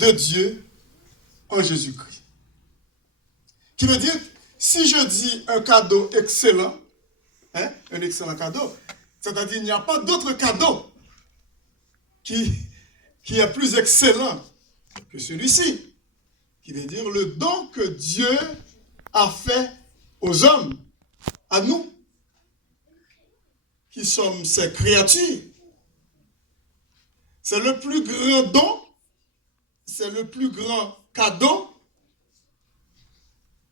de Dieu en Jésus-Christ. Qui veut dire, si je dis un cadeau excellent, un excellent cadeau, c'est-à-dire il n'y a pas d'autre cadeau qui est plus excellent que celui-ci, qui veut dire le don que Dieu a fait aux hommes, à nous, qui sommes ses créatures. C'est le plus grand don, c'est le plus grand cadeau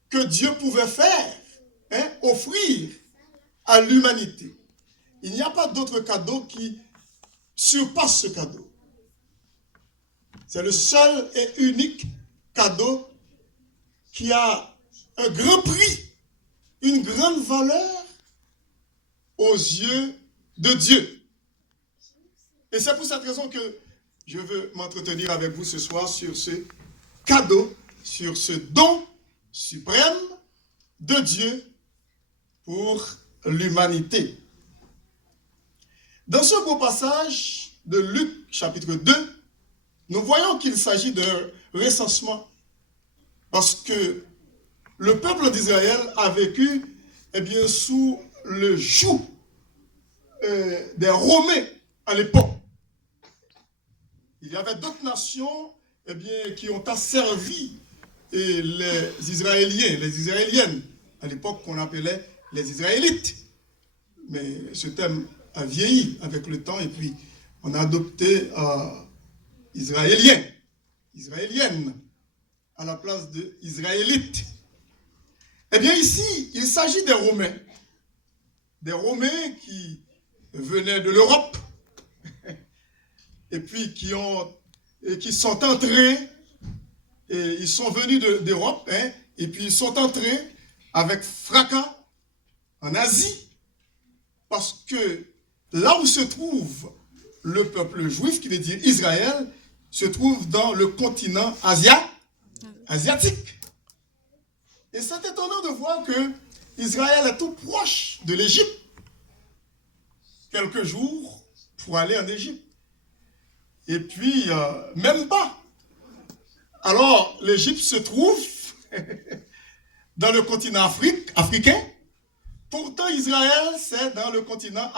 que Dieu pouvait faire, offrir à l'humanité. Il n'y a pas d'autre cadeau qui surpasse ce cadeau. C'est le seul et unique cadeau qui a un grand prix, une grande valeur aux yeux de Dieu. Et c'est pour cette raison que je veux m'entretenir avec vous ce soir sur ce cadeau, sur ce don suprême de Dieu pour l'humanité. Dans ce beau passage de Luc chapitre 2, nous voyons qu'il s'agit d'un recensement parce que le peuple d'Israël a vécu sous le joug des Romains à l'époque. Il y avait d'autres nations qui ont asservi les Israéliens, les Israéliennes, à l'époque qu'on appelait les Israélites. Mais ce thème a vieilli avec le temps et puis on a adopté Israélien, Israélienne, à la place de Israélites. Eh bien ici, il s'agit des Romains. Des Romains qui venaient de l'Europe et puis qui sont entrés, et ils sont venus d'Europe, et puis ils sont entrés avec fracas en Asie, parce que là où se trouve le peuple juif, qui veut dire Israël, se trouve dans le continent asiatique. Et c'est étonnant de voir que Israël est tout proche de l'Égypte. Quelques jours pour aller en Égypte. Et puis, même pas. Alors, l'Égypte se trouve dans le continent africain. Pourtant, Israël, c'est dans le continent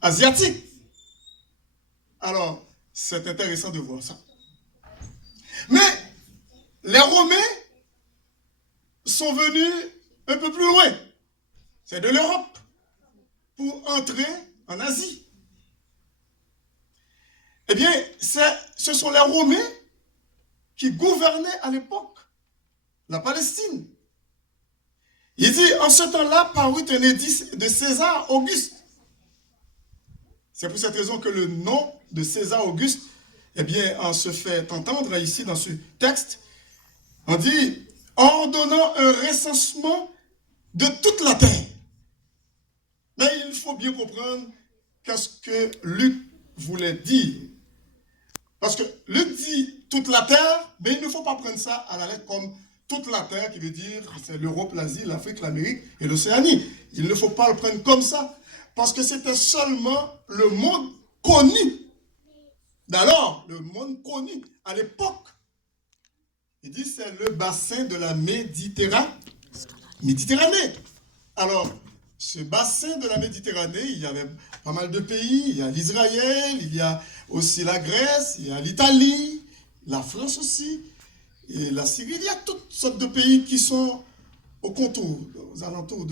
asiatique. Alors, c'est intéressant de voir ça. Mais, les Romains sont venus un peu plus loin. C'est de l'Europe pour entrer en Asie. Eh bien, ce sont les Romains qui gouvernaient à l'époque la Palestine. Il dit, en ce temps-là, parut un édit de César Auguste. C'est pour cette raison que le nom de César Auguste, on se fait entendre ici dans ce texte. On dit, ordonnant un recensement de toute la terre. Mais il faut bien comprendre qu'est-ce que Luc voulait dire. Parce que Luc dit toute la terre, mais il ne faut pas prendre ça à la lettre comme toute la terre, qui veut dire c'est l'Europe, l'Asie, l'Afrique, l'Amérique et l'Océanie. Il ne faut pas le prendre comme ça, parce que c'était seulement le monde connu. D'alors, le monde connu à l'époque. Il dit c'est le bassin de la Méditerranée. Alors, ce bassin de la Méditerranée, il y avait pas mal de pays. Il y a l'Israël, il y a aussi la Grèce, il y a l'Italie, la France aussi, et la Syrie. Il y a toutes sortes de pays qui sont au contour, aux alentours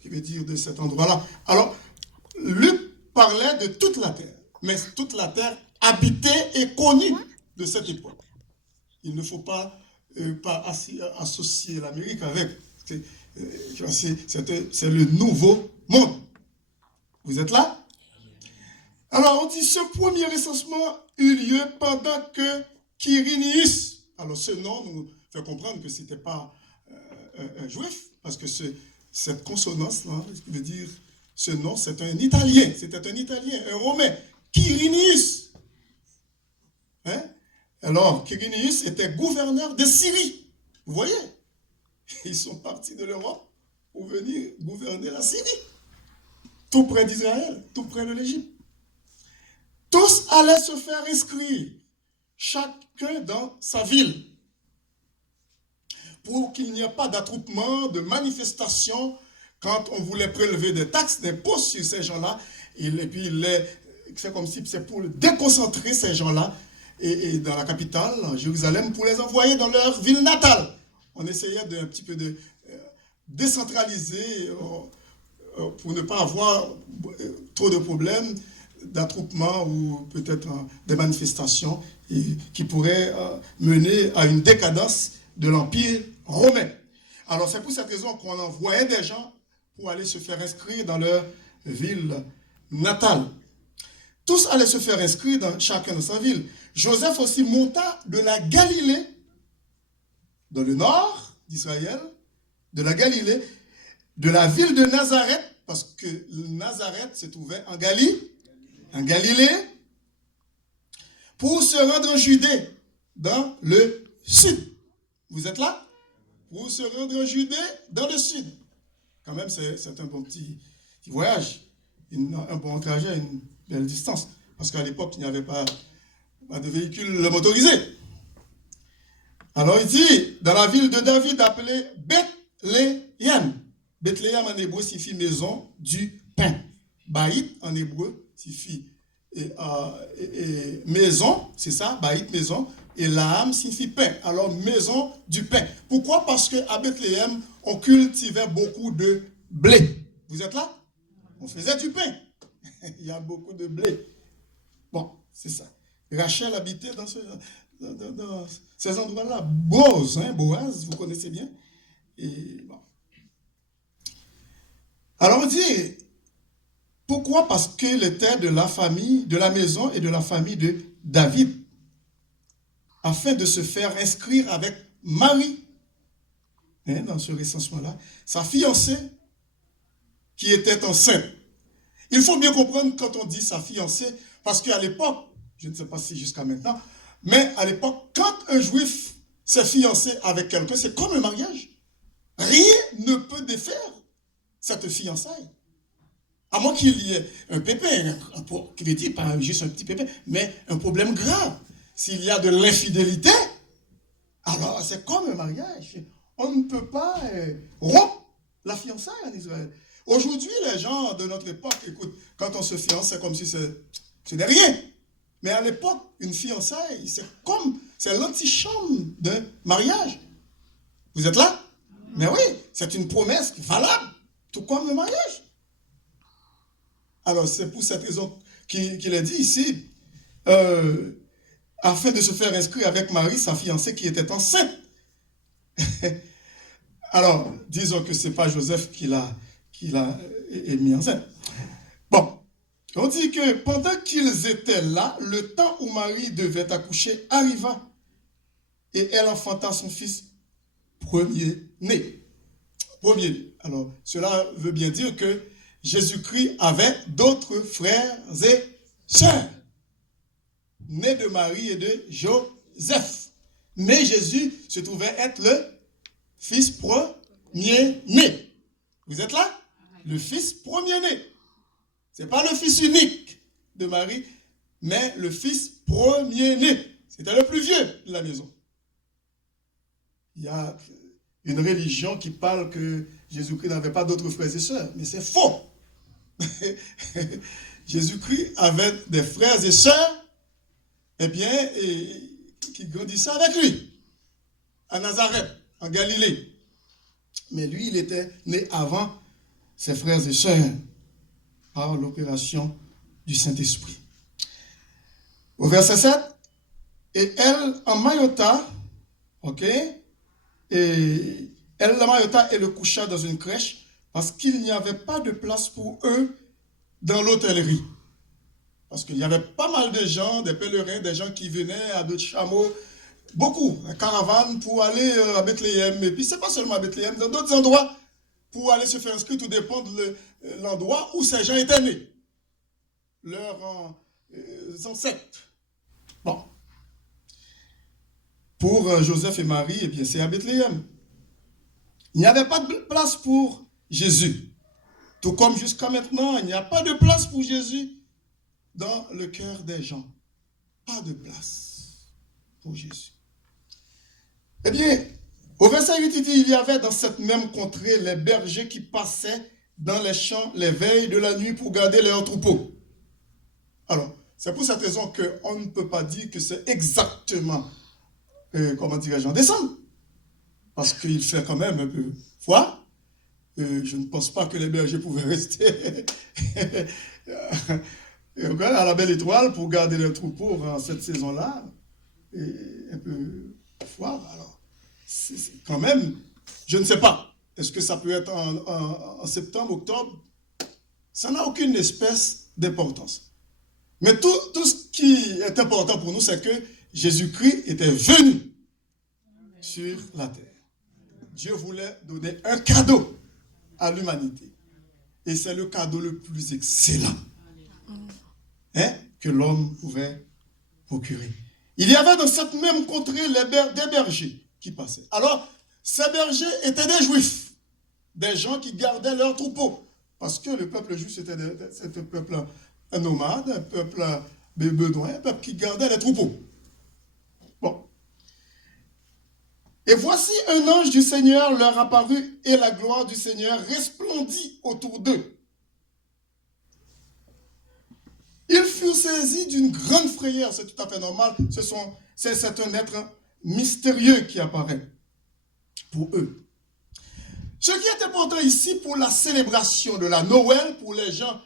qui veut dire de cet endroit-là. Alors, Luc parlait de toute la terre, mais toute la terre habitée et connue de cette époque. Il ne faut pas associer l'Amérique avec. C'est le nouveau monde. Vous êtes là? Alors, on dit, ce premier recensement eut lieu pendant que Quirinius, alors ce nom nous fait comprendre que ce n'était pas un juif, parce que cette consonance-là, ce qui veut dire, ce nom, c'est un Italien, un Romain, Quirinius. Alors, Quirinius était gouverneur de Syrie. Vous voyez? Ils sont partis de l'Europe pour venir gouverner la Syrie. Tout près d'Israël, tout près de l'Égypte. Tous allaient se faire inscrire chacun dans sa ville, pour qu'il n'y ait pas d'attroupement, de manifestation quand on voulait prélever des taxes, des impôts sur ces gens-là, et puis c'est comme si c'est pour déconcentrer ces gens-là et dans la capitale, en Jérusalem, pour les envoyer dans leur ville natale. On essayait un petit peu de décentraliser pour ne pas avoir trop de problèmes d'attroupement ou peut-être des manifestations qui pourraient mener à une décadence de l'Empire romain. Alors c'est pour cette raison qu'on envoyait des gens pour aller se faire inscrire dans leur ville natale. Tous allaient se faire inscrire dans chacun de sa ville. Joseph aussi monta de la Galilée, dans le nord d'Israël, de la Galilée, de la ville de Nazareth, parce que Nazareth se trouvait en Galilée, pour se rendre en Judée, dans le sud. Vous êtes là? Pour se rendre en Judée, dans le sud. Quand même, c'est un bon petit voyage, un bon trajet, une belle distance. Parce qu'à l'époque, il n'y avait pas de véhicule motorisé. Alors il dit, dans la ville de David appelée Bethléem. Bethléem en hébreu signifie maison du pain. Baït en hébreu signifie maison, c'est ça, Baït maison. Et Laham signifie pain. Alors maison du pain. Pourquoi? Parce qu'à Bethléem, on cultivait beaucoup de blé. Vous êtes là? On faisait du pain. Il y a beaucoup de blé. Bon, c'est ça. Rachel habitait dans ces endroits-là. Boaz, Boaz, vous connaissez bien. Et bon. Alors on dit, pourquoi? Parce qu'il était de la famille, de la maison et de la famille de David, afin de se faire inscrire avec Marie, dans ce recensement-là, sa fiancée, qui était enceinte. Il faut bien comprendre quand on dit sa fiancée, parce qu'à l'époque, je ne sais pas si jusqu'à maintenant, mais à l'époque, quand un juif s'est fiancé avec quelqu'un, c'est comme un mariage. Rien ne peut défaire cette fiançaille. À moins qu'il y ait un pépin, qui veut dire pas juste un petit pépin, mais un problème grave. S'il y a de l'infidélité, alors c'est comme un mariage. On ne peut pas rompre la fiançaille en Israël. Aujourd'hui, les gens de notre époque, écoute, quand on se fiance, c'est comme si c'est de rien. Mais à l'époque, une fiançaille, c'est l'antichambre d'un mariage. Vous êtes là? Mais oui, c'est une promesse valable, tout comme le mariage. Alors, c'est pour cette raison qu'il est dit ici, afin de se faire inscrire avec Marie, sa fiancée qui était enceinte. Alors, disons que ce n'est pas Joseph qui l'a mis enceinte. Bon, on dit que pendant qu'ils étaient là, le temps où Marie devait accoucher arriva et elle enfanta son fils premier-né. Premier-né. Alors, cela veut bien dire que Jésus-Christ avait d'autres frères et sœurs, nés de Marie et de Joseph. Mais Jésus se trouvait être le fils premier-né. Vous êtes là? Le fils premier-né. Ce n'est pas le fils unique de Marie, mais le fils premier-né. C'était le plus vieux de la maison. Il y a une religion qui parle que Jésus-Christ n'avait pas d'autres frères et sœurs, mais c'est faux. Jésus-Christ avait des frères et sœurs, qui grandissaient avec lui, à Nazareth, en Galilée. Mais lui, il était né avant ses frères et sœurs, par l'opération du Saint-Esprit. Au verset 7, et elle emmaillota, et elle l'emmaillota et le coucha dans une crèche, parce qu'il n'y avait pas de place pour eux dans l'hôtellerie. Parce qu'il y avait pas mal de gens, des pèlerins, des gens qui venaient à d'autres chameaux, beaucoup, à caravane pour aller à Bethléem. Et puis c'est pas seulement à Bethléem, dans d'autres endroits, pour aller se faire inscrire, tout dépend de l'endroit où ces gens étaient nés. Leurs ancêtres. Bon. Pour Joseph et Marie, c'est à Bethléem. Il n'y avait pas de place pour Jésus. Tout comme jusqu'à maintenant, il n'y a pas de place pour Jésus dans le cœur des gens. Pas de place. pour Jésus. Eh bien, au verset 8, il dit, il y avait dans cette même contrée les bergers qui passaient dans les champs les veilles de la nuit pour garder leurs troupeaux. Alors, c'est pour cette raison qu'on ne peut pas dire que c'est exactement, comment dirais-je, en décembre. Parce qu'il fait quand même un peu froid. Je ne pense pas que les bergers pouvaient rester à la belle étoile pour garder leurs troupeaux en cette saison-là. Un peu froid. Alors, c'est quand même, je ne sais pas. Est-ce que ça peut être en septembre, octobre? Ça n'a aucune espèce d'importance. Mais tout ce qui est important pour nous, c'est que Jésus-Christ était venu sur la terre. Dieu voulait donner un cadeau à l'humanité. Et c'est le cadeau le plus excellent que l'homme pouvait procurer. Il y avait dans cette même contrée des bergers qui passaient. Alors, ces bergers étaient des juifs, des gens qui gardaient leurs troupeaux. Parce que le peuple juif, c'était un peuple nomade, un peuple bédouin, un peuple qui gardait les troupeaux. Bon. Et voici un ange du Seigneur leur apparut et la gloire du Seigneur resplendit autour d'eux. Ils furent saisis d'une grande frayeur, c'est tout à fait normal, c'est un être mystérieux qui apparaît pour eux. Ce qui est important ici pour la célébration de la Noël, pour les gens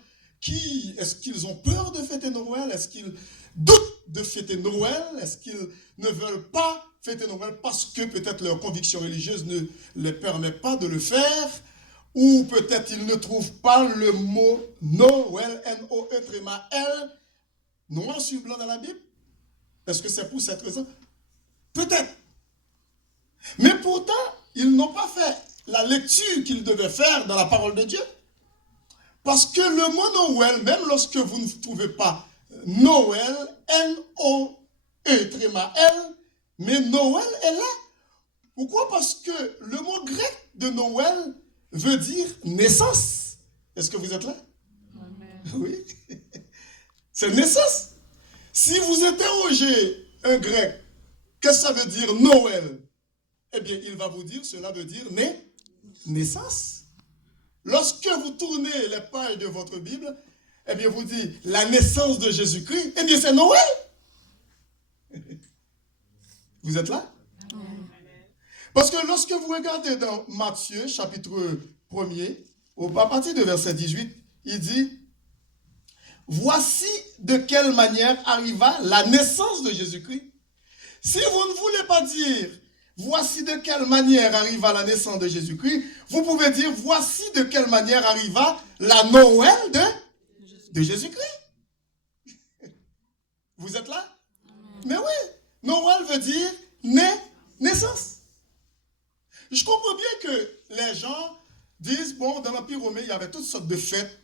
est-ce qu'ils ont peur de fêter Noël? Est-ce qu'ils doutent de fêter Noël? Est-ce qu'ils ne veulent pas fêter Noël parce que peut-être leur conviction religieuse ne les permet pas de le faire? Ou peut-être ils ne trouvent pas le mot Noël, N-O-E-L, noir sur blanc dans la Bible? Est-ce que c'est pour cette raison? Peut-être. Mais pourtant, ils n'ont pas fait la lecture qu'ils devaient faire dans la parole de Dieu. Parce que le mot Noël, même lorsque vous ne trouvez pas Noël, N-O-E-L, mais Noël est là. Pourquoi? Parce que le mot grec de Noël veut dire naissance. Est-ce que vous êtes là? Amen. Oui. C'est naissance. Si vous interrogez un grec, qu'est-ce que ça veut dire Noël? Eh bien, il va vous dire, cela veut dire naissance. Lorsque vous tournez les pages de votre Bible, eh bien, vous dites la naissance de Jésus-Christ, eh bien, c'est Noël. Vous êtes là? Parce que lorsque vous regardez dans Matthieu, chapitre 1er, à partir de verset 18, il dit, voici de quelle manière arriva la naissance de Jésus-Christ. Si vous ne voulez pas dire, voici de quelle manière arriva la naissance de Jésus-Christ, vous pouvez dire, voici de quelle manière arriva la Noël de Jésus-Christ. Vous êtes là? Mais oui, Noël veut dire naissance. Je comprends bien que les gens disent, bon, dans l'Empire romain, il y avait toutes sortes de fêtes.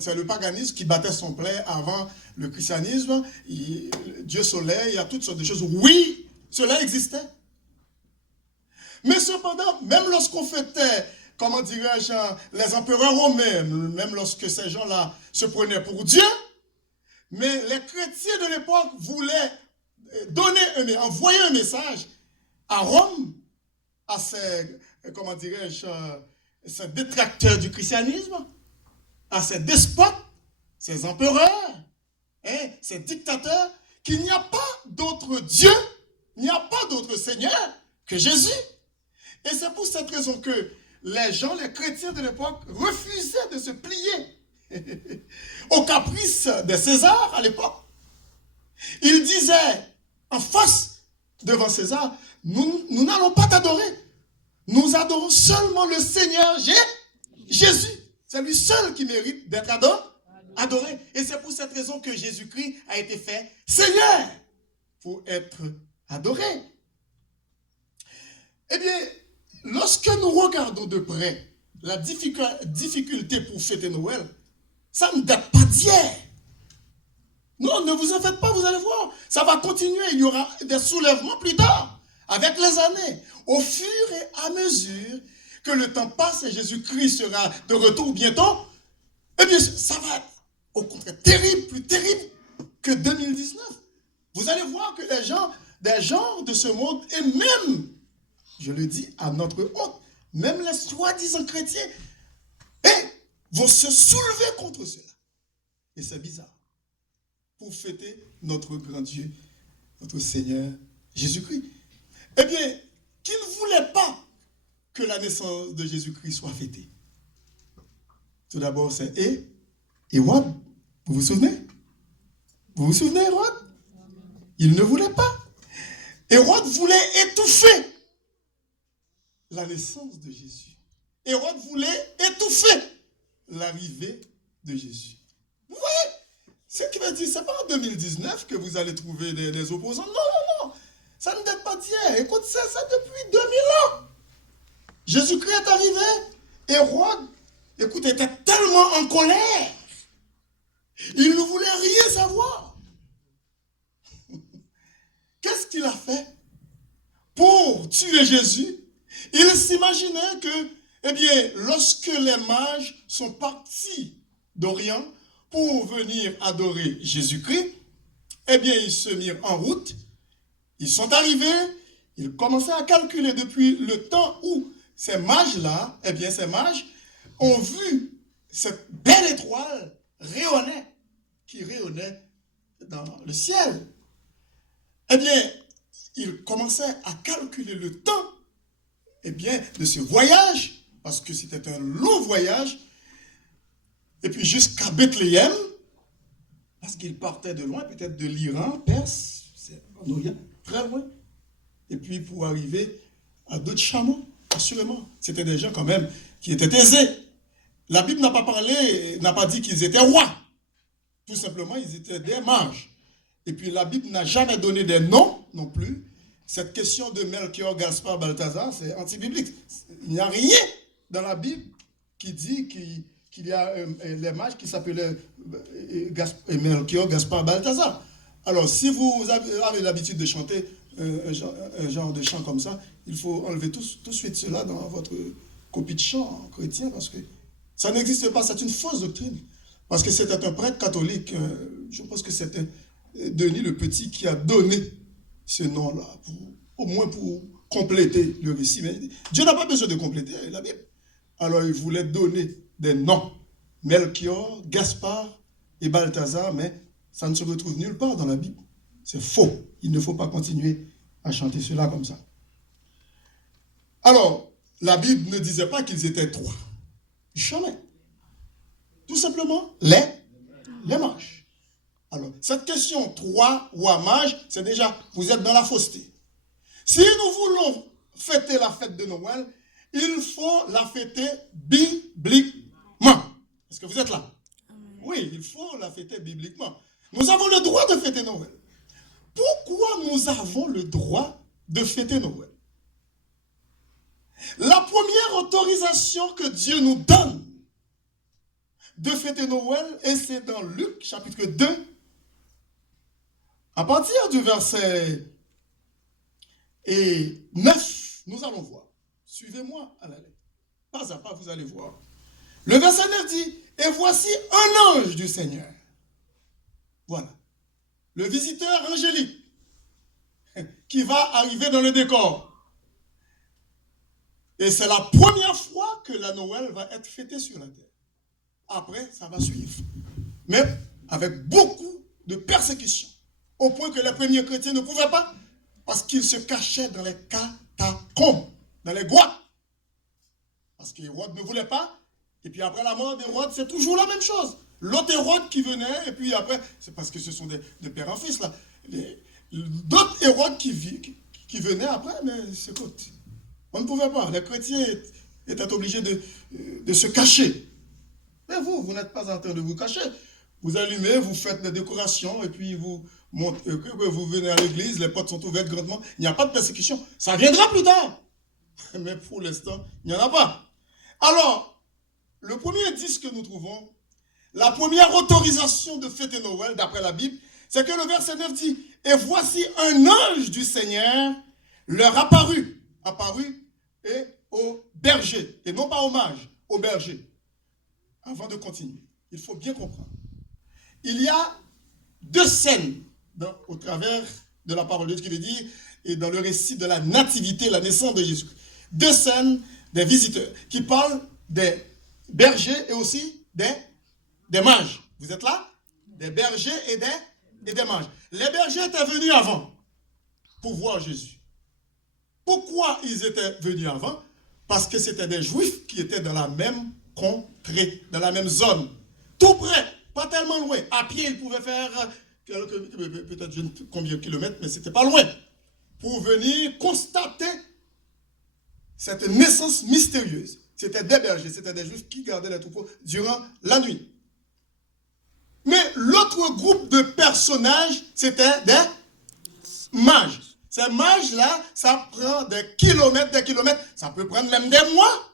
C'est le paganisme qui battait son plein avant le christianisme. Dieu soleil, il y a toutes sortes de choses. Oui, cela existait. Mais cependant, même lorsqu'on fêtait, comment dirais-je, les empereurs romains, même lorsque ces gens-là se prenaient pour Dieu, mais les chrétiens de l'époque voulaient envoyer un message à Rome, à ces, comment dirais-je, ces détracteurs du christianisme, à ces despotes, ces empereurs, ces dictateurs, qu'il n'y a pas d'autre Dieu, il n'y a pas d'autre Seigneur que Jésus. Et c'est pour cette raison que les gens, les chrétiens de l'époque, refusaient de se plier aux caprices de César à l'époque. Ils disaient en face devant César, nous n'allons pas t'adorer. Nous adorons seulement le Seigneur Jésus. C'est lui seul qui mérite d'être adoré. Et c'est pour cette raison que Jésus-Christ a été fait Seigneur pour être adoré. Eh bien, lorsque nous regardons de près la difficulté pour fêter Noël, ça ne date pas d'hier. Non, ne vous en faites pas, vous allez voir. Ça va continuer, il y aura des soulèvements plus tard, avec les années. Au fur et à mesure que le temps passe et Jésus-Christ sera de retour bientôt, eh bien, ça va être au contraire terrible, plus terrible que 2019. Vous allez voir que les gens des gens de ce monde, et même, je le dis à notre honte, même les soi-disant chrétiens, vont se soulever contre cela. Et c'est bizarre. Pour fêter notre grand Dieu, notre Seigneur Jésus-Christ. Eh bien, qui ne voulait pas que la naissance de Jésus-Christ soit fêtée. Tout d'abord, c'est Hérode. Vous vous souvenez? Vous vous souvenez, Hérode? Il ne voulait pas. Hérode voulait étouffer la naissance de Jésus. Hérode voulait étouffer l'arrivée de Jésus. Vous voyez? Ce qui veut dire, ce n'est pas en 2019 que vous allez trouver des opposants. Non, non, non. Ça ne date pas d'hier. Écoute, c'est ça depuis 2000 ans. Jésus-Christ est arrivé. Hérode, écoute, était tellement en colère. Il ne voulait rien savoir. Qu'est-ce qu'il a fait pour tuer Jésus? Il s'imaginait que, eh bien, lorsque les mages sont partis d'Orient pour venir adorer Jésus-Christ, eh bien, ils se mirent en route. Ils sont arrivés, ils commençaient à calculer depuis le temps où ces mages-là, eh bien, ces mages ont vu cette belle étoile qui rayonnait dans le ciel. Eh bien, ils commençaient à calculer le temps, eh bien, de ce voyage, parce que c'était un long voyage, et puis jusqu'à Bethléem, parce qu'ils partaient de loin, peut-être de l'Iran, Perse, c'est en Orient, très loin, et puis pour arriver à d'autres chameaux, assurément. C'était des gens quand même qui étaient aisés. La Bible n'a pas parlé, n'a pas dit qu'ils étaient rois. Tout simplement, ils étaient des mages. Et puis la Bible n'a jamais donné des noms non plus. Cette question de Melchior, Gaspard, Balthazar, c'est anti-biblique. Il n'y a rien dans la Bible qui dit qu'il y a les mages qui s'appelaient Melchior, Gaspard, Balthazar. Alors, si vous avez l'habitude de chanter un genre de chant comme ça, il faut enlever tout de suite cela dans votre copie de chant chrétien, parce que ça n'existe pas, c'est une fausse doctrine. Parce que c'était un prêtre catholique, je pense que c'était Denis le Petit qui a donné ce nom-là, au moins pour compléter le récit. Mais Dieu n'a pas besoin de compléter la Bible. Alors il voulait donner des noms, Melchior, Gaspard et Balthazar, mais ça ne se retrouve nulle part dans la Bible. C'est faux. Il ne faut pas continuer à chanter cela comme ça. Alors, la Bible ne disait pas qu'ils étaient trois. Jamais. Tout simplement, les mages. Alors, cette question, trois rois mages, c'est déjà, vous êtes dans la fausseté. Si nous voulons fêter la fête de Noël, il faut la fêter bibliquement. Est-ce que vous êtes là? Oui, il faut la fêter bibliquement. Nous avons le droit de fêter Noël. Pourquoi nous avons le droit de fêter Noël? La première autorisation que Dieu nous donne de fêter Noël, et c'est dans Luc chapitre 2, à partir du verset 9, nous allons voir. Suivez-moi à la lettre. Pas à pas, vous allez voir. Le verset 9 dit, « Et voici un ange du Seigneur. » Voilà. Le visiteur angélique qui va arriver dans le décor. Et c'est la première fois que la Noël va être fêtée sur la terre. Après, ça va suivre. Mais avec beaucoup de persécutions. Au point que les premiers chrétiens ne pouvaient pas, parce qu'ils se cachaient dans les catacombes, dans les grottes. Parce qu'Hérode ne voulait pas. Et puis après la mort d'Hérode, c'est toujours la même chose. L'autre Hérode qui venait, et puis après, c'est parce que ce sont de père en fils, là. D'autres Hérodes qui venaient après, mais écoute, on ne pouvait pas. Les chrétiens étaient obligés de se cacher. Mais vous n'êtes pas en train de vous cacher. Vous allumez, vous faites des décorations, et puis vous venez à l'église, les portes sont ouvertes grandement. Il n'y a pas de persécution. Ça viendra plus tard. Mais pour l'instant, il n'y en a pas. Alors, le premier indice que nous trouvons, la première autorisation de fêter Noël, d'après la Bible, c'est que le verset 9 dit, « Et voici un ange du Seigneur leur apparut et aux bergers, et non pas aux mages, aux bergers. » Avant de continuer, il faut bien comprendre. Il y a deux scènes au travers de la parole de Dieu qui veut dire, et dans le récit de la nativité, la naissance de Jésus. Deux scènes des visiteurs qui parlent des bergers et aussi des mages. Vous êtes là? Des bergers et des mages. Les bergers étaient venus avant pour voir Jésus. Pourquoi ils étaient venus avant? Parce que c'était des Juifs qui étaient dans la même contrée, dans la même zone. Tout près, pas tellement loin. À pied, ils pouvaient faire peut-être je ne sais combien de kilomètres, mais c'était pas loin. Pour venir constater cette naissance mystérieuse. C'était des bergers, c'était des Juifs qui gardaient les troupeaux durant la nuit. Mais l'autre groupe de personnages, c'était des mages. Ces mages-là, ça prend des kilomètres. Ça peut prendre même des mois.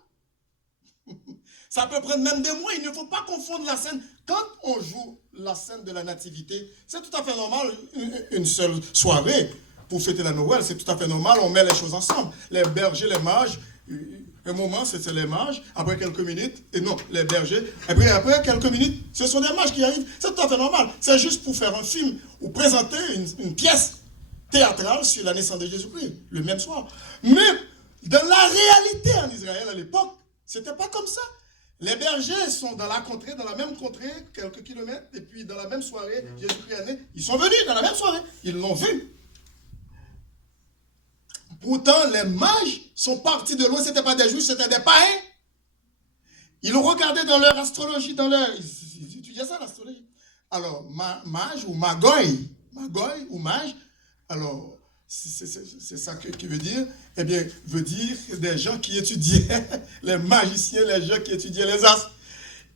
Ça peut prendre même des mois. Il ne faut pas confondre la scène. Quand on joue la scène de la nativité, c'est tout à fait normal, une seule soirée pour fêter la Noël, c'est tout à fait normal, on met les choses ensemble. Les bergers, les mages, un moment, c'est les mages, après quelques minutes, et non, les bergers, après quelques minutes, ce sont des mages qui arrivent. C'est tout à fait normal. C'est juste pour faire un film ou présenter une pièce théâtrale sur la naissance de Jésus-Christ, le même soir. Mais dans la réalité en Israël à l'époque, c'était pas comme ça. Les bergers sont dans la contrée, dans la même contrée, quelques kilomètres, et puis dans la même soirée, Jésus-Christ est né. Ils sont venus dans la même soirée, ils l'ont vu. Pourtant, les mages sont partis de loin, ce n'étaient pas des juifs, c'était des païens. Ils regardaient dans leur astrologie, ils étudiaient ça, l'astrologie. Alors, mage ou magoï ou mage, alors, c'est ça qui veut dire, eh bien, veut dire des gens qui étudiaient, les magiciens, les gens qui étudiaient les astres.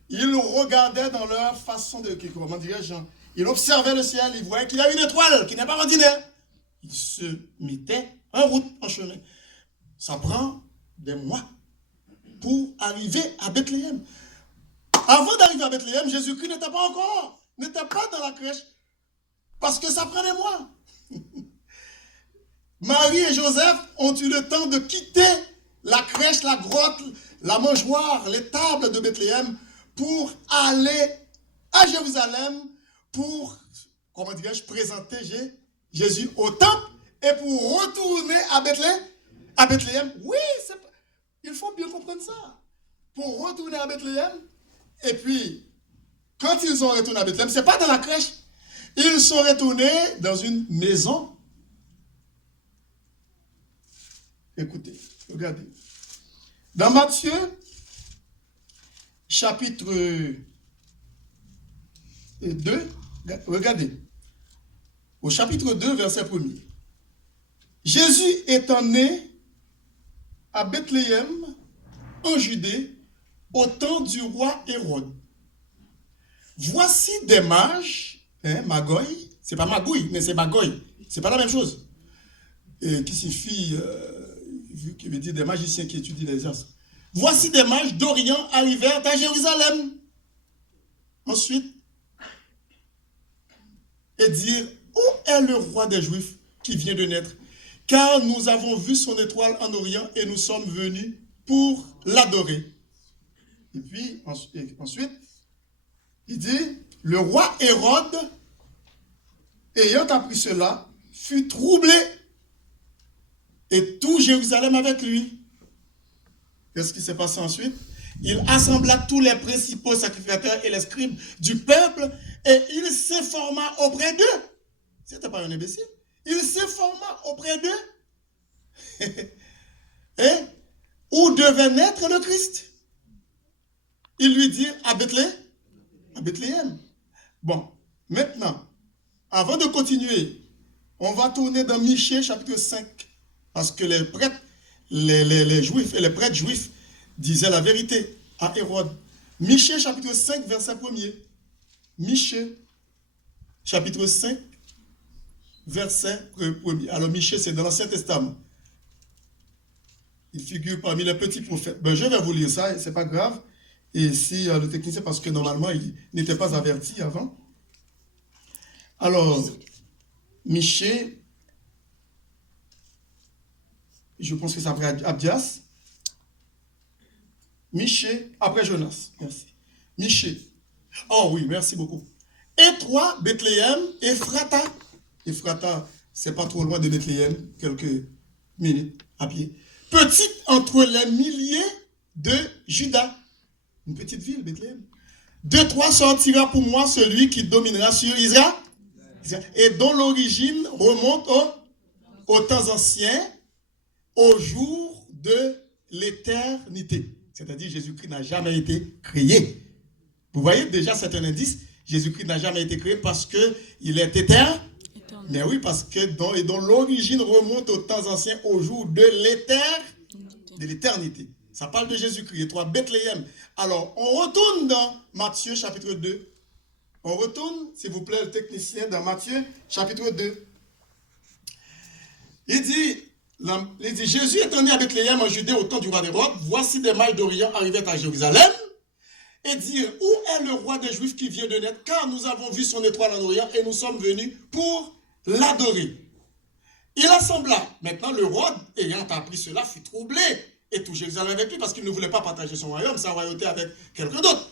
Ils regardaient dans leur façon de, comment dirais-je, ils observaient le ciel, ils voyaient qu'il y a une étoile qui n'est pas ordinaire. Ils se mettaient en route, en chemin. Ça prend des mois pour arriver à Bethléem. Avant d'arriver à Bethléem, Jésus-Christ n'était pas dans la crèche, parce que ça prend des mois. Marie et Joseph ont eu le temps de quitter la crèche, la grotte, la mangeoire, les tables de Bethléem pour aller à Jérusalem pour, comment dirais-je, présenter Jésus au temple et pour retourner à Bethléem. Oui, il faut bien comprendre ça. Pour retourner à Bethléem, et puis, quand ils sont retournés à Bethléem, ce n'est pas dans la crèche. Ils sont retournés dans une maison. Écoutez, regardez. Dans Matthieu, chapitre 2, regardez. Au chapitre 2, verset 1er. Jésus étant né à Bethléem, en Judée, au temps du roi Hérode. Voici des mages, Magoï, c'est pas Magouille, mais c'est Magoï, c'est pas la même chose. Qui signifie, qui veut dire des magiciens qui étudient les astres. Voici des mages d'Orient arrivèrent à Jérusalem. Ensuite, et dire, où est le roi des Juifs qui vient de naître? Car nous avons vu son étoile en Orient et nous sommes venus pour l'adorer. Et puis, ensuite, il dit, le roi Hérode, ayant appris cela, fut troublé et tout Jérusalem avec lui. Qu'est-ce qui s'est passé ensuite? Il assembla tous les principaux sacrificateurs et les scribes du peuple et il s'informa auprès d'eux. C'était pas un imbécile. Il s'informa auprès d'eux. Et où devait naître le Christ? Il lui dit à Bethléem. Bon, maintenant, avant de continuer, on va tourner dans Michée chapitre 5. Parce que les prêtres, les juifs et les prêtres juifs disaient la vérité à Hérode. Michée chapitre 5, verset 1er. Michée chapitre 5, verset 1er. Alors Michée, c'est dans l'Ancien Testament. Il figure parmi les petits prophètes. Ben, je vais vous lire ça, c'est pas grave. Et si le technicien, parce que normalement, il n'était pas averti avant. Alors, Michée, je pense que c'est après Abdias. Michée, après Jonas. Merci. Michée. Oh oui, merci beaucoup. Et toi, Bethléem, Ephrata. Ephrata, c'est pas trop loin de Bethléem, quelques minutes à pied. Petite entre les milliers de Juda. Une petite ville, Bethléem. De toi sortira pour moi celui qui dominera sur Israël et dont l'origine remonte aux temps anciens, au jour de l'éternité. C'est-à-dire Jésus-Christ n'a jamais été créé. Vous voyez déjà, c'est un indice. Jésus-Christ n'a jamais été créé parce qu'il est éternel. Mais oui, parce que dont l'origine remonte aux temps anciens, au jour de l'éternité. Ça parle de Jésus-Christ. Et toi, Bethléem. Alors, on retourne dans Matthieu chapitre 2. On retourne, s'il vous plaît, le technicien, dans Matthieu chapitre 2. Il dit, Jésus étant né à Bethléem en Judée au temps du roi Hérode, voici des mages d'Orient arrivaient à Jérusalem et dirent, où est le roi des Juifs qui vient de naître? Car nous avons vu son étoile en Orient et nous sommes venus pour l'adorer. Il assembla. Maintenant, le roi, ayant appris cela, fut troublé et tout Jérusalem avec lui parce qu'il ne voulait pas partager son royaume, sa royauté avec quelqu'un d'autre.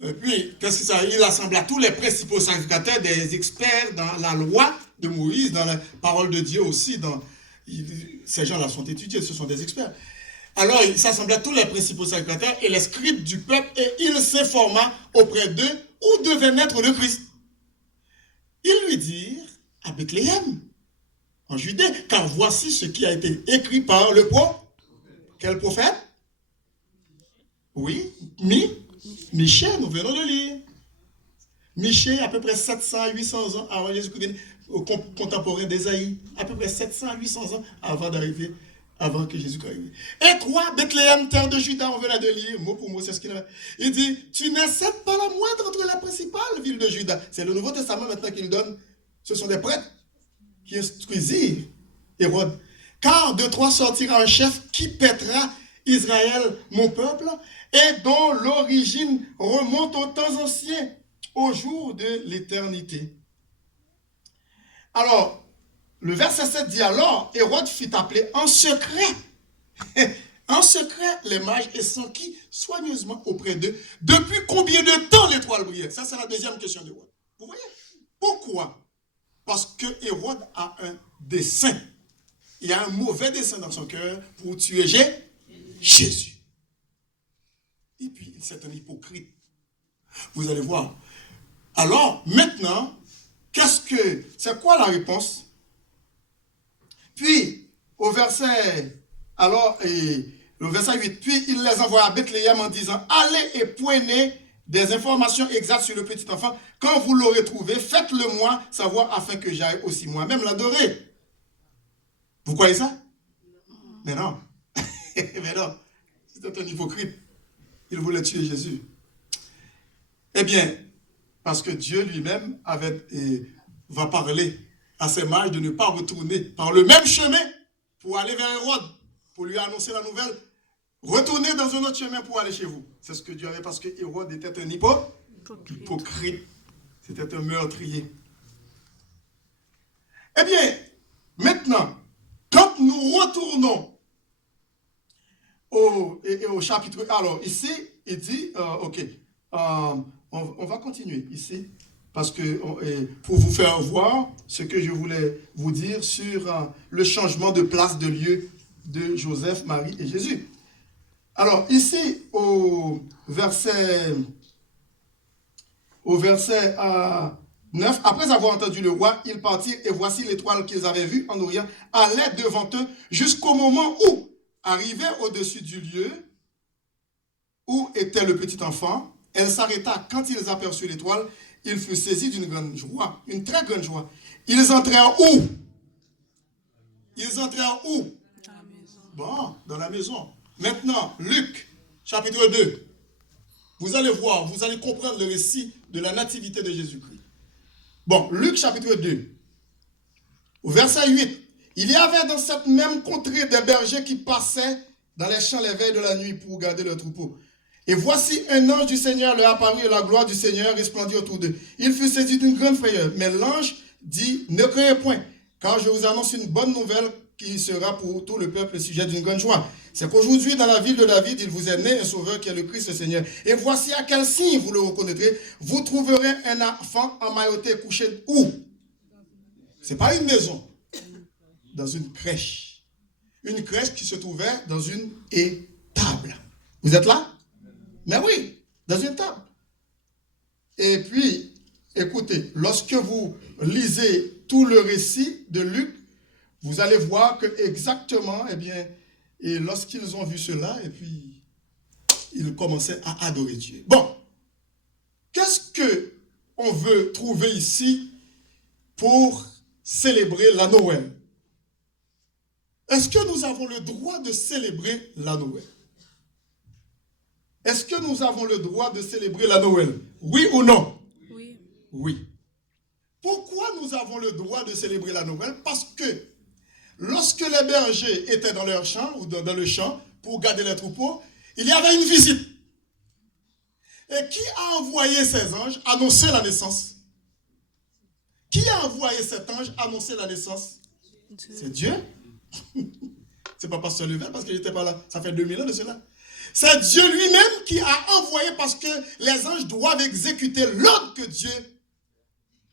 Et puis, qu'est-ce que ça? Il assembla tous les principaux sacrificateurs, des experts dans la loi de Moïse, dans la parole de Dieu aussi. Ces gens-là sont étudiés, ce sont des experts. Alors, il s'assembla tous les principaux sacrificateurs et les scribes du peuple et il s'informa auprès d'eux où devait naître le Christ. Ils lui dirent à Bethléem, en Judée, car voici ce qui a été écrit par le prophète. Quel prophète? Oui, Michée, nous venons de lire. Michée, à peu près 700 à 800 ans avant Jésus-Christ, contemporain d'Ésaïe, à peu près 700 à 800 ans avant que Jésus-Christ arrive. Et toi, Bethléem, terre de Juda, on venait de lire, mot pour mot, c'est ce qu'il a. Il dit, tu n'es certes pas la moindre entre la principale ville de Juda. C'est le Nouveau Testament maintenant qu'il donne. Ce sont des prêtres qui instruisirent Hérode. Car de toi sortira un chef qui paîtra Israël, mon peuple, et dont l'origine remonte aux temps anciens, au jour de l'éternité. Alors, le verset 7 dit alors, Hérode fit appeler en secret les mages et s'enquit soigneusement auprès d'eux. Depuis combien de temps l'étoile brillait? Ça, c'est la deuxième question d'Hérode. Vous voyez? Pourquoi? Parce que Hérode a un dessein. Il a un mauvais dessein dans son cœur pour tuer Jésus. Et puis, c'est un hypocrite. Vous allez voir. Alors, maintenant, c'est quoi la réponse? Puis, au verset 8, puis il les envoie à Bethléem en disant, allez et prenez des informations exactes sur le petit enfant. Quand vous l'aurez trouvé, faites-le moi savoir afin que j'aille aussi moi-même l'adorer. Vous croyez ça? Mais non. Mais non. C'était un hypocrite. Il voulait tuer Jésus. Eh bien, parce que Dieu lui-même va parler à ses mages de ne pas retourner par le même chemin pour aller vers Hérode, pour lui annoncer la nouvelle. Retournez dans un autre chemin pour aller chez vous. C'est ce que Dieu avait, parce que Hérode était un hypocrite. C'était un meurtrier. Eh bien, maintenant, quand nous retournons au chapitre... Alors, ici, il dit... on va continuer ici, parce que pour vous faire voir ce que je voulais vous dire sur le changement de place de lieu de Joseph, Marie et Jésus. Alors, ici, au verset 9, après avoir entendu le roi, ils partirent et voici l'étoile qu'ils avaient vue en Orient allait devant eux jusqu'au moment où, arrivé au-dessus du lieu où était le petit enfant, elle s'arrêta. Quand ils aperçurent l'étoile, ils furent saisis d'une grande joie, une très grande joie. Ils entrèrent où? Ils entrèrent où? Dans la maison. Bon, dans la maison. Maintenant, Luc, chapitre 2. Vous allez voir, vous allez comprendre le récit de la nativité de Jésus-Christ. Bon, Luc, chapitre 2. Au verset 8. Il y avait dans cette même contrée des bergers qui passaient dans les champs les veilles de la nuit pour garder leurs troupeaux. Et voici un ange du Seigneur leur apparut et la gloire du Seigneur resplendit autour d'eux. Il fut saisi d'une grande frayeur. Mais l'ange dit, ne craignez point, car je vous annonce une bonne nouvelle qui sera pour tout le peuple le sujet d'une grande joie. C'est qu'aujourd'hui, dans la ville de David, il vous est né un sauveur qui est le Christ le Seigneur. Et voici à quel signe vous le reconnaîtrez. Vous trouverez un enfant emmailloté couché où? Ce n'est pas une maison, dans une crèche. Une crèche qui se trouvait dans une étable. Vous êtes là? Mais oui, dans une table. Et puis, écoutez, lorsque vous lisez tout le récit de Luc, vous allez voir que exactement, eh bien, et lorsqu'ils ont vu cela, et puis, ils commençaient à adorer Dieu. Bon, qu'est-ce que on veut trouver ici pour célébrer la Noël? Est-ce que nous avons le droit de célébrer la Noël? Est-ce que nous avons le droit de célébrer la Noël? Oui ou non? Oui. Oui. Pourquoi nous avons le droit de célébrer la Noël? Parce que lorsque les bergers étaient dans leur champ ou dans le champ pour garder les troupeaux, il y avait une visite. Et qui a envoyé ces anges annoncer la naissance? Qui a envoyé cet ange annoncer la naissance? C'est Dieu. C'est pas Pasteur Level parce qu'il n'était pas là. Ça fait 2000 ans de cela. C'est Dieu lui-même qui a envoyé parce que les anges doivent exécuter l'ordre que Dieu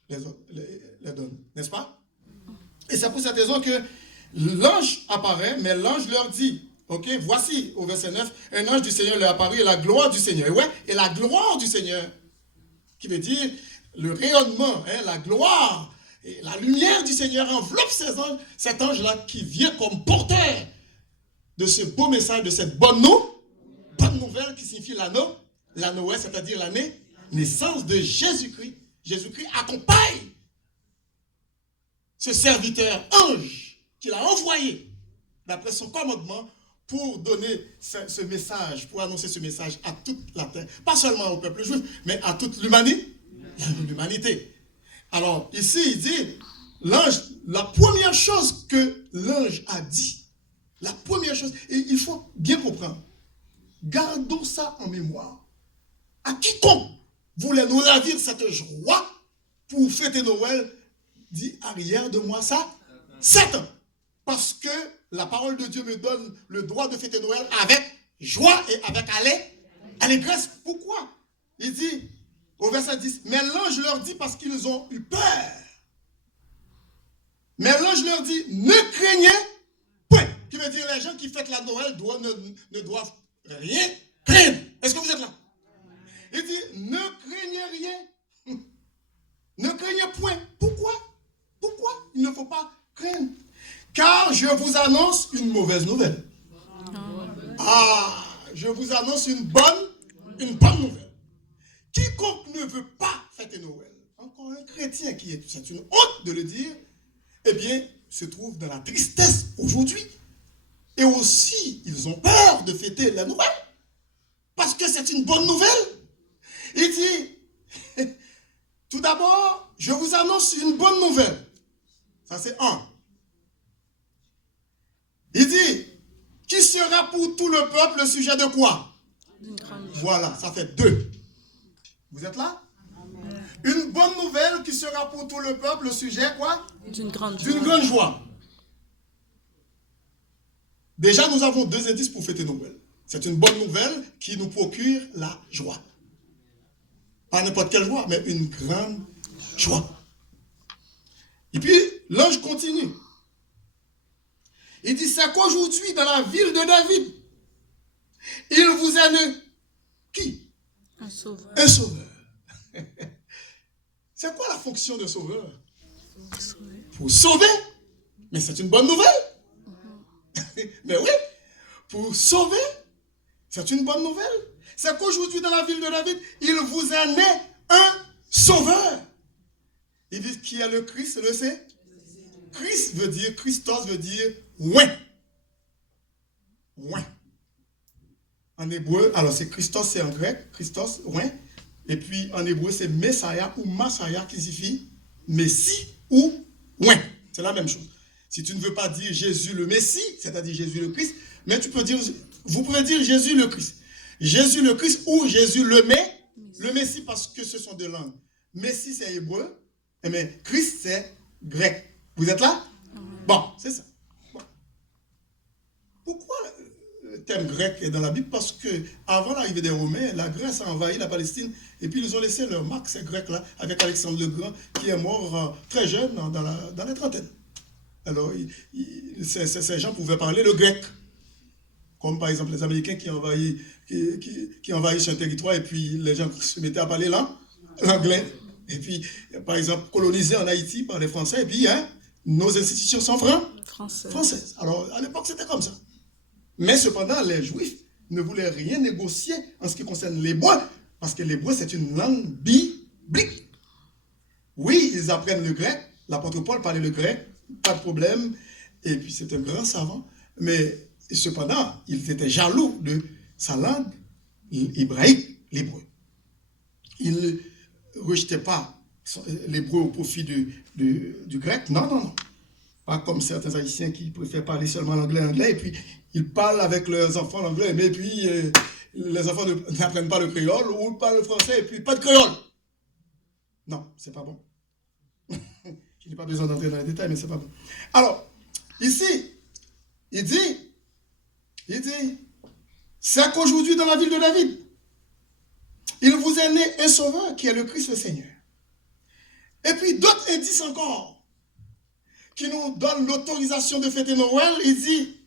les donne. N'est-ce pas? Et c'est pour cette raison que l'ange apparaît, mais l'ange leur dit, ok, voici au verset 9, un ange du Seigneur leur apparut et la gloire du Seigneur. Et ouais, et la gloire du Seigneur, qui veut dire le rayonnement, la gloire, et la lumière du Seigneur enveloppe cet ange-là qui vient comme porteur de ce beau message, de cette bonne nouvelle qui signifie la Noël, c'est-à-dire la naissance de Jésus-Christ. Jésus-Christ accompagne ce serviteur ange qu'il a envoyé d'après son commandement pour donner ce message, pour annoncer ce message à toute la terre, pas seulement au peuple juif, mais à toute l'humanité. Alors ici il dit, l'ange, la première chose que l'ange a dit, la première chose, et il faut bien comprendre, gardons ça en mémoire. À quiconque voulait nous ravir cette joie pour fêter Noël, dit arrière de moi ça, Satan. Parce que la parole de Dieu me donne le droit de fêter Noël avec joie et avec allégresse. Pourquoi? Il dit au verset 10, mais l'ange leur dit parce qu'ils ont eu peur. Mais l'ange leur dit, ne craignez point. Qui veut dire les gens qui fêtent la Noël ne doivent rien craindre. Est-ce que vous êtes là? Il dit, ne craignez rien. Ne craignez point. Pourquoi? Pourquoi il ne faut pas craindre? Car je vous annonce une mauvaise nouvelle. Ah, je vous annonce une bonne nouvelle. Quiconque ne veut pas fêter Noël, encore un chrétien qui est, c'est une honte de le dire, eh bien, se trouve dans la tristesse aujourd'hui. Et aussi, ils ont peur de fêter la Noël. Parce que c'est une bonne nouvelle. Il dit, tout d'abord, je vous annonce une bonne nouvelle. Ça, c'est un. Il dit, qui sera pour tout le peuple le sujet de quoi? Voilà, ça fait 2. Vous êtes là? Amen. Une bonne nouvelle qui sera pour tout le peuple le sujet quoi? D'une grande joie. Déjà, nous avons 2 indices pour fêter Noël. C'est une bonne nouvelle qui nous procure la joie. Pas n'importe quelle joie, mais une grande joie. Et puis, l'ange continue. Il dit, c'est qu'aujourd'hui, dans la ville de David, il vous a né qui? Un sauveur. Un sauveur. C'est quoi la fonction de sauveur? Pour sauver. Mais c'est une bonne nouvelle. Mais oui, pour sauver, c'est une bonne nouvelle. C'est qu'aujourd'hui, dans la ville de David, il vous a né un sauveur. Il dit qui est le Christ, le sait? Christ veut dire, Christos veut dire oint. Oint. En hébreu, alors c'est Christos, c'est en grec, Christos, oint. Et puis en hébreu, c'est Messiah ou Messiah qui signifie Messie ou oint. C'est la même chose. Si tu ne veux pas dire Jésus le Messie, c'est-à-dire Jésus le Christ, mais vous pouvez dire Jésus le Christ. Jésus le Christ ou Jésus le Messie parce que ce sont 2 langues. Messie c'est hébreu, mais Christ c'est grec. Vous êtes là? Bon, c'est ça. Bon. Pourquoi terme grec est dans la Bible parce que avant l'arrivée des Romains, la Grèce a envahi la Palestine et puis ils ont laissé leur marque, ces Grecs-là, avec Alexandre le Grand, qui est mort très jeune, dans les trentaines. Alors, ces gens pouvaient parler le grec, comme par exemple les Américains qui envahissent un territoire et puis les gens se mettaient à parler l'anglais. Et puis, par exemple, colonisés en Haïti par les Français, et puis nos institutions sont françaises. Alors, à l'époque, c'était comme ça. Mais cependant, les Juifs ne voulaient rien négocier en ce qui concerne l'hébreu, parce que l'hébreu, c'est une langue biblique. Oui, ils apprennent le grec, l'apôtre Paul parlait le grec, pas de problème, et puis c'est un grand savant, mais cependant, ils étaient jaloux de sa langue hébraïque, l'hébreu. Ils ne rejetaient pas l'hébreu au profit du grec, non. Pas comme certains Haïtiens qui préfèrent parler seulement l'anglais, et puis ils parlent avec leurs enfants l'anglais, mais puis les enfants n'apprennent pas le créole, ou parlent le français, et puis pas de créole. Non, c'est pas bon. Je n'ai pas besoin d'entrer dans les détails, mais c'est pas bon. Alors, ici, il dit, c'est qu'aujourd'hui dans la ville de David, il vous est né un sauveur qui est le Christ le Seigneur. Et puis d'autres indices encore, qui nous donnent l'autorisation de fêter Noël, il dit,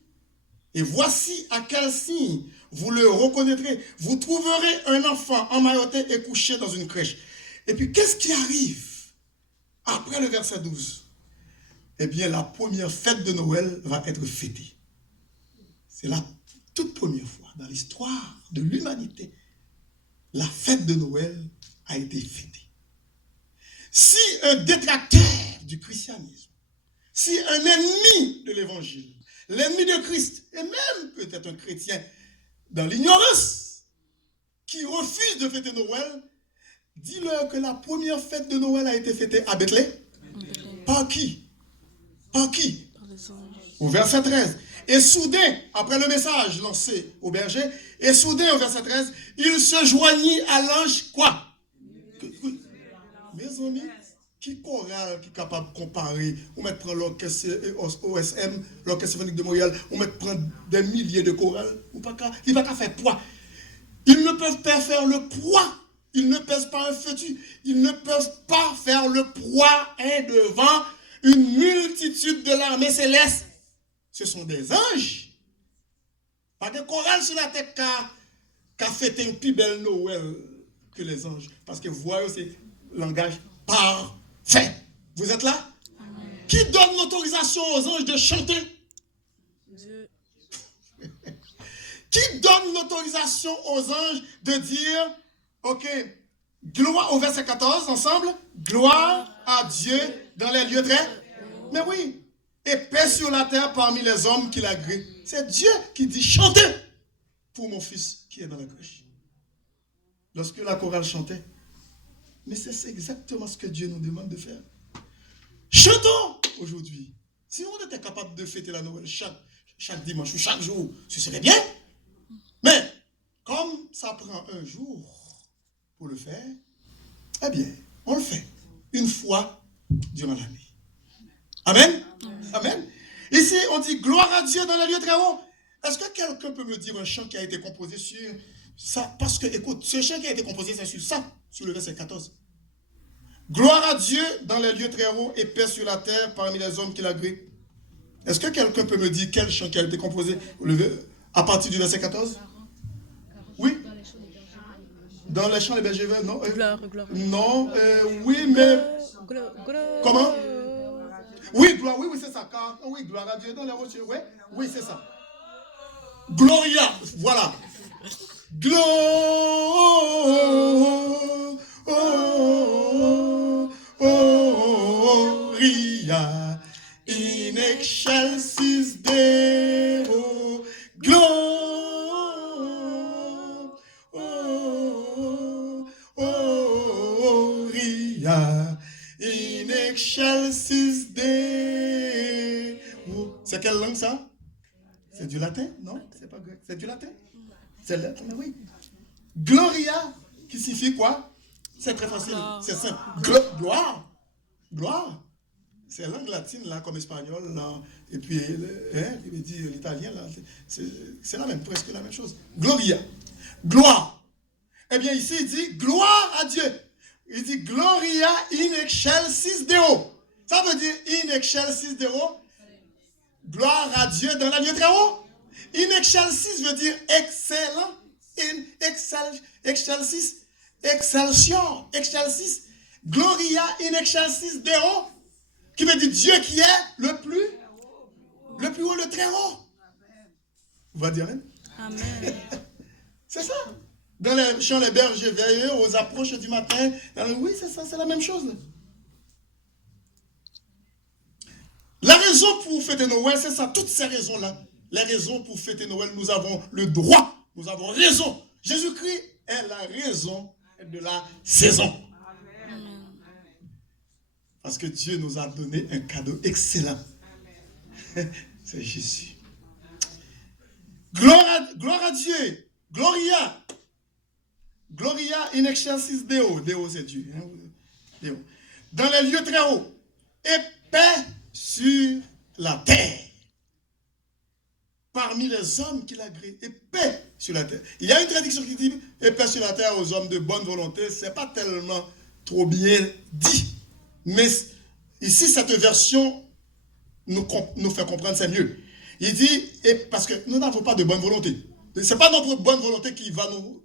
et voici à quel signe vous le reconnaîtrez. Vous trouverez un enfant emmailloté et couché dans une crèche. Et puis qu'est-ce qui arrive après le verset 12? Eh bien, la première fête de Noël va être fêtée. C'est la toute première fois dans l'histoire de l'humanité. La fête de Noël a été fêtée. Si un détracteur du christianisme, si un ennemi de l'évangile, l'ennemi de Christ, et même peut-être un chrétien dans l'ignorance, qui refuse de fêter Noël, dis-leur que la première fête de Noël a été fêtée à Bethléem. Par qui? Au verset 13. Et soudain, après le message lancé au berger, et soudain au verset 13, il se joignit à l'ange quoi? Mes amis, qui chorale qui est capable de comparer, ou mettre prendre l'orchestre OSM, l'orchestre symphonique de Montréal, ou mettre prendre des milliers de chorales, il ne va pas faire poids. Ils ne peuvent pas faire le poids. Ils ne pèsent pas un fétu. Ils ne peuvent pas faire le poids devant une multitude de l'armée céleste. Ce sont des anges. Pas de chorale sur la tête qui a fêté une plus belle Noël que les anges. Parce que vous voyez, c'est langage parfait. Vous êtes là? Amen. Qui donne l'autorisation aux anges de chanter? Dieu. Qui donne l'autorisation aux anges de dire, ok, gloire au verset 14, ensemble, gloire à Dieu dans les lieux très... Mais oui, et paix sur la terre parmi les hommes qui l'agréent. C'est Dieu qui dit, chantez pour mon fils qui est dans la crèche. Lorsque la chorale chantait, mais c'est exactement ce que Dieu nous demande de faire. Chantons aujourd'hui. Si on était capable de fêter la Noël chaque dimanche ou chaque jour, ce serait bien. Mais, comme ça prend un jour pour le faire, eh bien, on le fait une fois durant l'année. Amen? Amen. Ici, on dit gloire à Dieu dans les lieux très hauts. Est-ce que quelqu'un peut me dire un chant qui a été composé sur ça? Parce que, écoute, ce chant qui a été composé, c'est sur ça, sur le verset 14. Gloire à Dieu dans les lieux très hauts et paix sur la terre parmi les hommes qui l'agréent. Est-ce que quelqu'un peut me dire quel chant qui a été composé à partir du verset 14? Oui? Dans les chants des bergers verts, non? Gloire. Non, oui, mais... Comment? Oui, gloire, oui, c'est ça. Oui, gloire à Dieu dans les rochers, oui, c'est ça. Gloria, voilà. Gloria in excelsis Deo. Gloria in excelsis Deo. C'est quelle langue ça? C'est du latin? Non, c'est pas grec. C'est du latin? C'est le latin, mais oui. Gloria, qui signifie quoi? C'est très facile, c'est simple. Gloire. c'est la langue latine, là, comme espagnol, là, et puis, il veut dire l'italien, là, c'est la même, presque la même chose. Gloria, gloire. Eh bien, ici, il dit gloire à Dieu. Il dit Gloria in excelsis Deo. Ça veut dire in excelsis Deo, gloire à Dieu dans la lieu très haut. In excelsis veut dire excellent. In excelsis, excelsior, excelsis. Gloria in excelsis Deo, qui veut dire Dieu qui est le plus haut, le très haut. Vous va dire Amen? Amen. C'est ça. Dans les champs, les bergers veilleux, aux approches du matin. Oui, c'est ça, c'est la même chose. La raison pour fêter Noël, c'est ça. Toutes ces raisons-là. Les raisons pour fêter Noël, nous avons le droit. Nous avons raison. Jésus-Christ est la raison de la saison. Parce que Dieu nous a donné un cadeau excellent. C'est Jésus. Gloire à Dieu. Gloria. Gloria in excelsis Deo. Deo, c'est Dieu. Hein? Deo. Dans les lieux très hauts. Et paix sur la terre. Parmi les hommes qui l'agréent. Et paix sur la terre. Il y a une traduction qui dit et paix sur la terre aux hommes de bonne volonté. Ce n'est pas tellement trop bien dit. Mais ici, cette version nous fait comprendre, c'est mieux. Il dit, et parce que nous n'avons pas de bonne volonté. Ce n'est pas notre bonne volonté qui va nous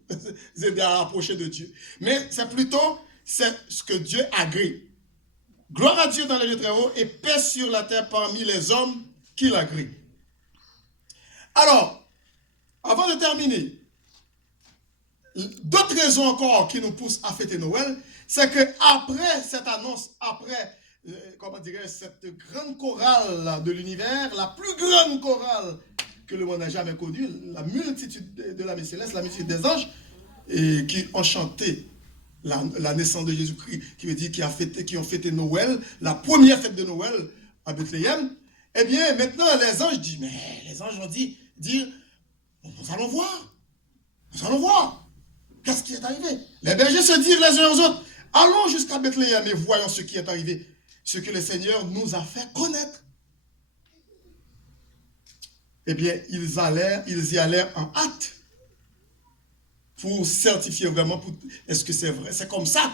aider à approcher de Dieu. Mais c'est plutôt ce que Dieu agrée. Gloire à Dieu dans les lieux très hauts et paix sur la terre parmi les hommes qui l'agréent. Alors, avant de terminer, d'autres raisons encore qui nous poussent à fêter Noël, c'est qu'après cette annonce, après, comment dirais-je, cette grande chorale de l'univers, la plus grande chorale que le monde n'a jamais connue, la multitude de la céleste, la multitude des anges, et qui ont chanté la naissance de Jésus-Christ, qui veut dire qui ont fêté Noël, la première fête de Noël à Bethléem. Eh bien, maintenant, les anges disent, mais les anges vont dire, nous allons voir. Nous allons voir. Qu'est-ce qui est arrivé? Les bergers se dirent les uns aux autres, allons jusqu'à Bethléem et voyons ce qui est arrivé, ce que le Seigneur nous a fait connaître. Eh bien, ils y allèrent en hâte pour certifier vraiment, est-ce que c'est vrai, c'est comme ça?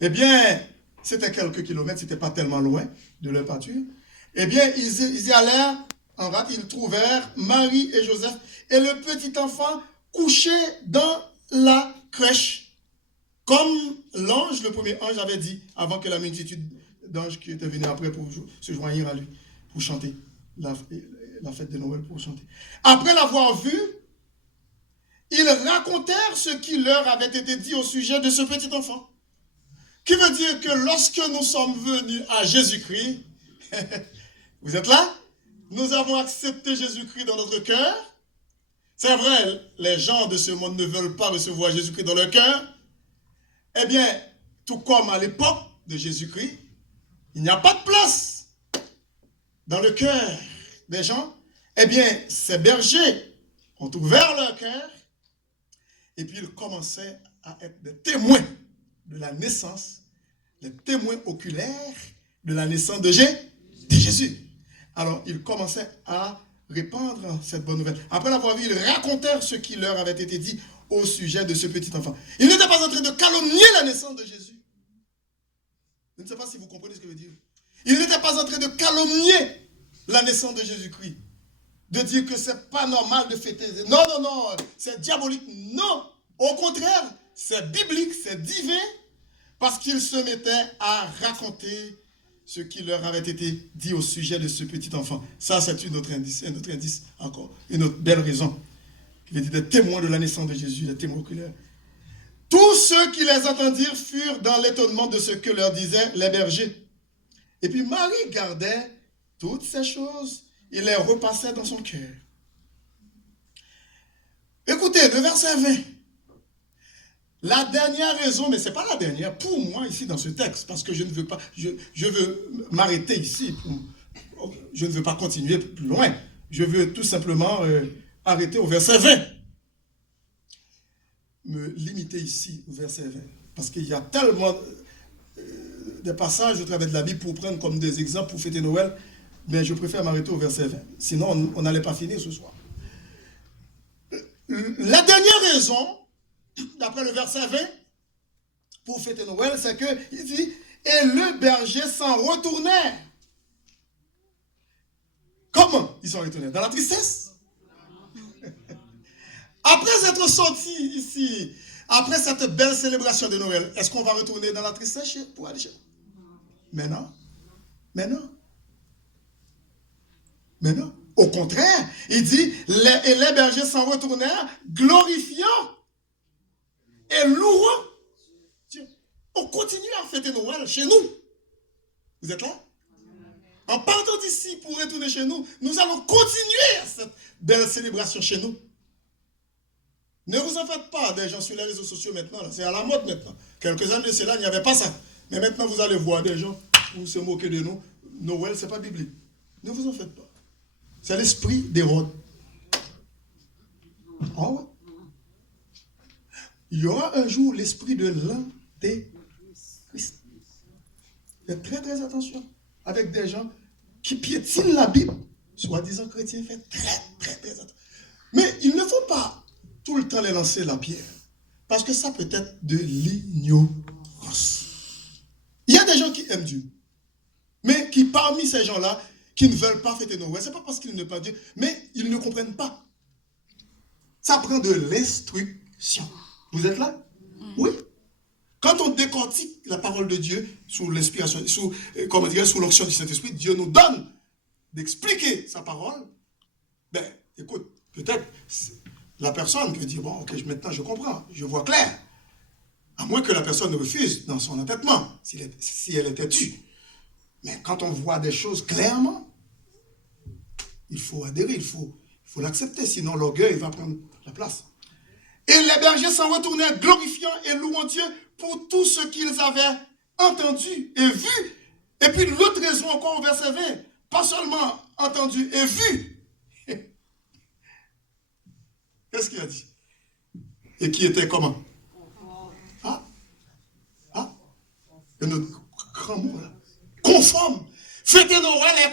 Eh bien, c'était quelques kilomètres, c'était pas tellement loin de leur pâture. Eh bien, ils y allèrent en hâte, ils trouvèrent Marie et Joseph et le petit enfant couché dans la crèche, comme l'ange, le premier ange avait dit, avant que la multitude d'anges qui étaient venus après pour se joindre à lui, pour chanter la fête de Noël, pour chanter. Après l'avoir vu, ils racontèrent ce qui leur avait été dit au sujet de ce petit enfant. Qui veut dire que lorsque nous sommes venus à Jésus-Christ, vous êtes là? Nous avons accepté Jésus-Christ dans notre cœur. C'est vrai, les gens de ce monde ne veulent pas recevoir Jésus-Christ dans leur cœur. Eh bien, tout comme à l'époque de Jésus-Christ, il n'y a pas de place dans le cœur des gens. Eh bien, ces bergers ont ouvert leur cœur et puis ils commençaient à être des témoins de la naissance, les témoins oculaires de la naissance de Jésus. Alors, ils commençaient à répandre cette bonne nouvelle. Après l'avoir vu, ils racontèrent ce qui leur avait été dit au sujet de ce petit enfant. Ils n'étaient pas en train de calomnier la naissance de Jésus. Je ne sais pas si vous comprenez ce que je veux dire. Ils n'étaient pas en train de calomnier la naissance de Jésus-Christ. De dire que c'est pas normal de fêter. Non, non, non, c'est diabolique. Non, au contraire, c'est biblique, c'est divin, parce qu'ils se mettaient à raconter ce qui leur avait été dit au sujet de ce petit enfant. Ça, c'est un autre indice encore, une autre belle raison. Il était des témoins de la naissance de Jésus, des témoins oculaires. Tous ceux qui les entendirent furent dans l'étonnement de ce que leur disaient les bergers. Et puis Marie gardait toutes ces choses, il les repassait dans son cœur. Écoutez, le verset 20. La dernière raison, mais ce n'est pas la dernière, pour moi ici dans ce texte, parce que je ne veux pas, je veux m'arrêter ici, je ne veux pas continuer plus loin. Je veux tout simplement arrêter au verset 20. Me limiter ici au verset 20, parce qu'il y a tellement des passages au travers de la Bible pour prendre comme des exemples pour fêter Noël, mais je préfère m'arrêter au verset 20. Sinon, on n'allait pas finir ce soir. La dernière raison, d'après le verset 20, pour fêter Noël, c'est qu'il dit, et le berger s'en retournait. Comment ils s'en retournaient? Dans la tristesse? Après être sorti ici, après cette belle célébration de Noël, est-ce qu'on va retourner dans la tristesse pour aller chez nous? Mais non. Mais non. Mais non. Au contraire, il dit, et les bergers s'en retournèrent, glorifiant et louant Dieu. On continue à fêter Noël chez nous. Vous êtes là? En partant d'ici pour retourner chez nous, nous allons continuer cette belle célébration chez nous. Ne vous en faites pas des gens sur les réseaux sociaux maintenant. C'est à la mode maintenant. Quelques années de cela, il n'y avait pas ça. Mais maintenant, vous allez voir des gens pour se moquer de nous. Noël, ce n'est pas biblique. Ne vous en faites pas. C'est l'esprit d'Hérode. Ah ouais. Il y aura un jour l'esprit de l'antéchrist. Faites très très attention. Avec des gens qui piétinent la Bible, soi-disant chrétiens, faites très très très attention. Mais il ne faut pas tout le temps les lancer la pierre. Parce que ça peut être de l'ignorance. Il y a des gens qui aiment Dieu. Mais qui parmi ces gens-là, qui ne veulent pas fêter Noël, ce n'est pas parce qu'ils ne parlent pas Dieu, mais ils ne comprennent pas. Ça prend de l'instruction. Vous êtes là? Oui. Quand on décortique la parole de Dieu sous l'inspiration, sous l'onction du Saint-Esprit, Dieu nous donne d'expliquer sa parole. Ben, écoute, peut-être la personne peut dire, bon, ok, maintenant je comprends, je vois clair. À moins que la personne refuse dans son entêtement, si elle est têtue. Mais quand on voit des choses clairement, il faut adhérer, il faut l'accepter, sinon l'orgueil va prendre la place. Et les bergers s'en retournaient, glorifiant et louant Dieu pour tout ce qu'ils avaient entendu et vu. Et puis l'autre raison encore au verset 20, pas seulement entendu et vu. Qu'est-ce qu'il a dit? Et qui était comment? Ah, et notre grand mot là. Conforme. Fêter Noël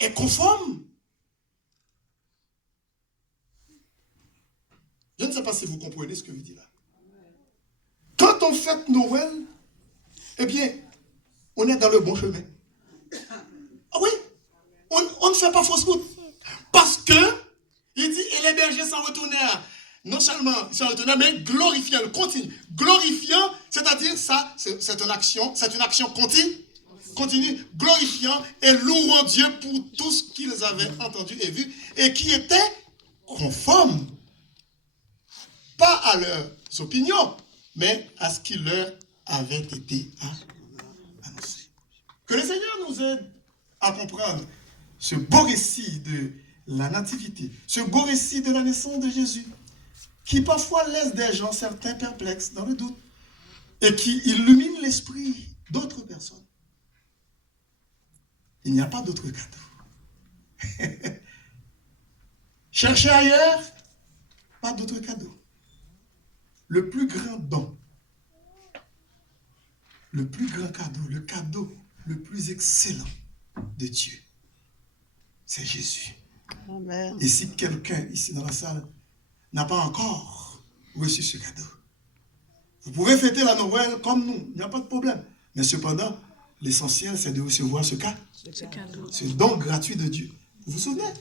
est conforme. Je ne sais pas si vous comprenez ce que je dis là. Quand on fête Noël, eh bien, on est dans le bon chemin. Ah oui, on ne fait pas fausse route. Parce que, il dit, et les bergers s'en retournèrent. Non seulement ils s'en retournèrent, mais glorifiant, le continue. Glorifiant, c'est-à-dire ça, c'est une action continue, glorifiant et louant Dieu pour tout ce qu'ils avaient entendu et vu, et qui était conforme. Pas à leurs opinions, mais à ce qui leur avait été annoncé. Que le Seigneur nous aide à comprendre ce beau récit de la nativité, ce beau récit de la naissance de Jésus, qui parfois laisse des gens certains perplexes dans le doute et qui illumine l'esprit d'autres personnes. Il n'y a pas d'autre cadeau. Cherchez ailleurs, pas d'autre cadeau. Le plus grand don, le plus grand cadeau, le cadeau le plus excellent de Dieu, c'est Jésus. Amen. Et si quelqu'un ici dans la salle n'a pas encore reçu ce cadeau, vous pouvez fêter la Noël comme nous, il n'y a pas de problème. Mais cependant, l'essentiel, c'est de recevoir ce cadeau, ce don gratuit de Dieu. Vous vous souvenez?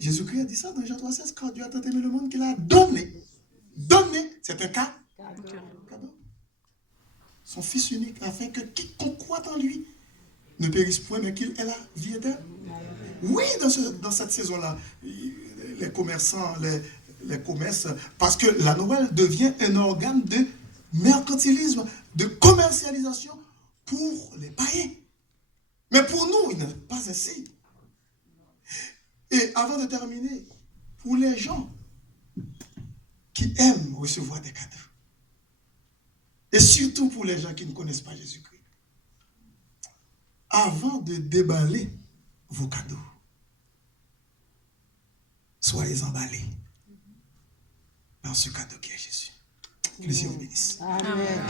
Jésus-Christ a dit ça dans Jean 3,16, quand Dieu a tant aimé le monde qu'il a donné. Donné, c'est un cadeau. Son Fils unique, afin que quiconque croit en lui ne périsse point, mais qu'il ait la vie éternelle. Oui, dans cette saison-là, les commerçants, les commerces, parce que la Noël devient un organe de mercantilisme, de commercialisation pour les païens. Mais pour nous, il n'est pas ainsi. Et avant de terminer, pour les gens qui aiment recevoir des cadeaux, et surtout pour les gens qui ne connaissent pas Jésus-Christ, avant de déballer vos cadeaux, soyez emballés par ce cadeau qui est Jésus. Que le Seigneur vous bénisse. Amen.